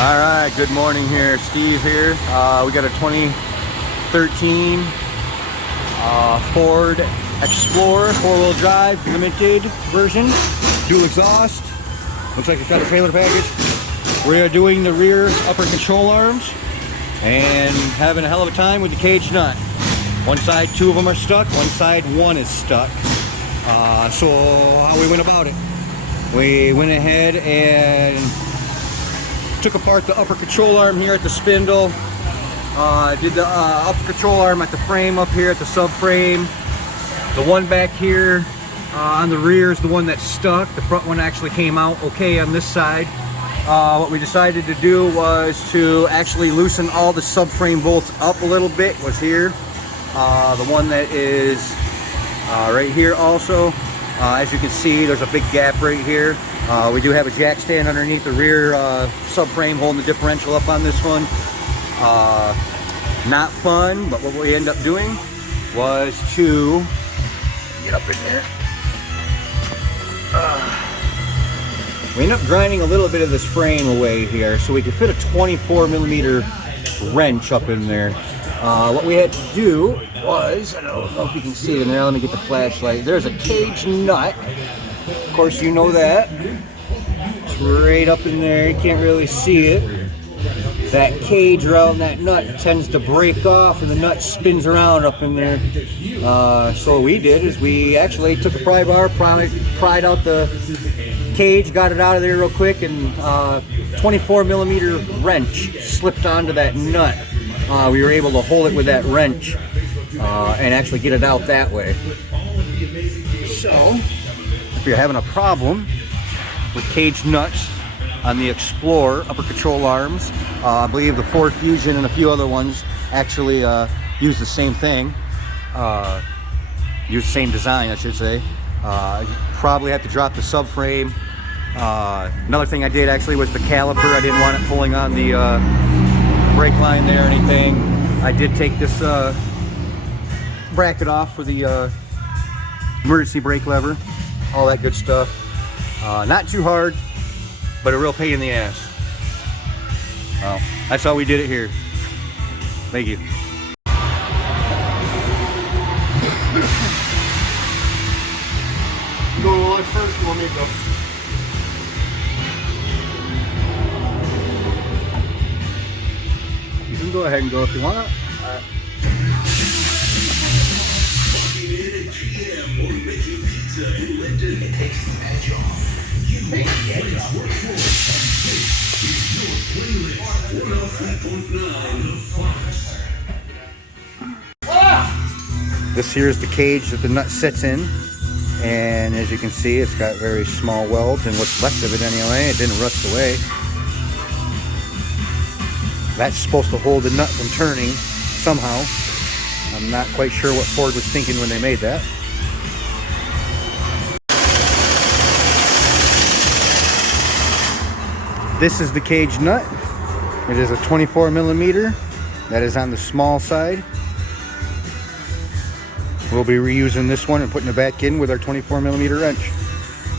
All right, good morning here. Steve here. We got a 2013 Ford Explorer 4-wheel drive limited version, dual exhaust. Looks like it's got a trailer package. We're doing the rear upper control arms and having a hell of a time with the cage nut. One side, two of them are stuck. One side, one is stuck. So how we went about it? We went ahead and took apart the upper control arm here at the spindle. Did the upper control arm at the frame up here at the subframe. The one back here on the rear is the one that's stuck. The front one actually came out okay on this side. What we decided to do was to actually loosen all the subframe bolts up a little bit. Was here. The one that is right here also. As you can see, there's a big gap right here. We do have a jack stand underneath the rear subframe holding the differential up on this one. Not fun, but what we end up doing was to get up in there. We end up grinding a little bit of this frame away here so we could fit a 24mm wrench up in there. What we had to do was, I don't know if you can see it in there, let me get the flashlight. There's a cage nut. Of course you know that. It's right up in there, you can't really see it. That cage around that nut tends to break off and the nut spins around up in there. So what we did is we actually took a pry bar, pried out the cage, got it out of there real quick, and 24mm wrench slipped onto that nut. We were able to hold it with that wrench and actually get it out that way. So, if you're having a problem with cage nuts on the Explorer upper control arms, I believe the Ford Fusion and a few other ones actually use the same thing, use the same design, I should say. You probably have to drop the subframe. Another thing I did actually was the caliper. I didn't want it pulling on the brake line there or anything. I did take this bracket off for the emergency brake lever, all that good stuff. Not too hard, but a real pain in the ass. Well, that's how we did it here. Thank you. You going live first? You want me to go? You can go ahead and go if you want. It takes the edge off. You take the edge off. This here is the cage that the nut sits in, and as you can see, it's got very small welds, and what's left of it anyway, it didn't rust away. That's supposed to hold the nut from turning somehow. I'm not quite sure what Ford was thinking when they made that. This is the cage nut. It is a 24mm. That is on the small side. We'll be reusing this one and putting it back in with our 24mm wrench.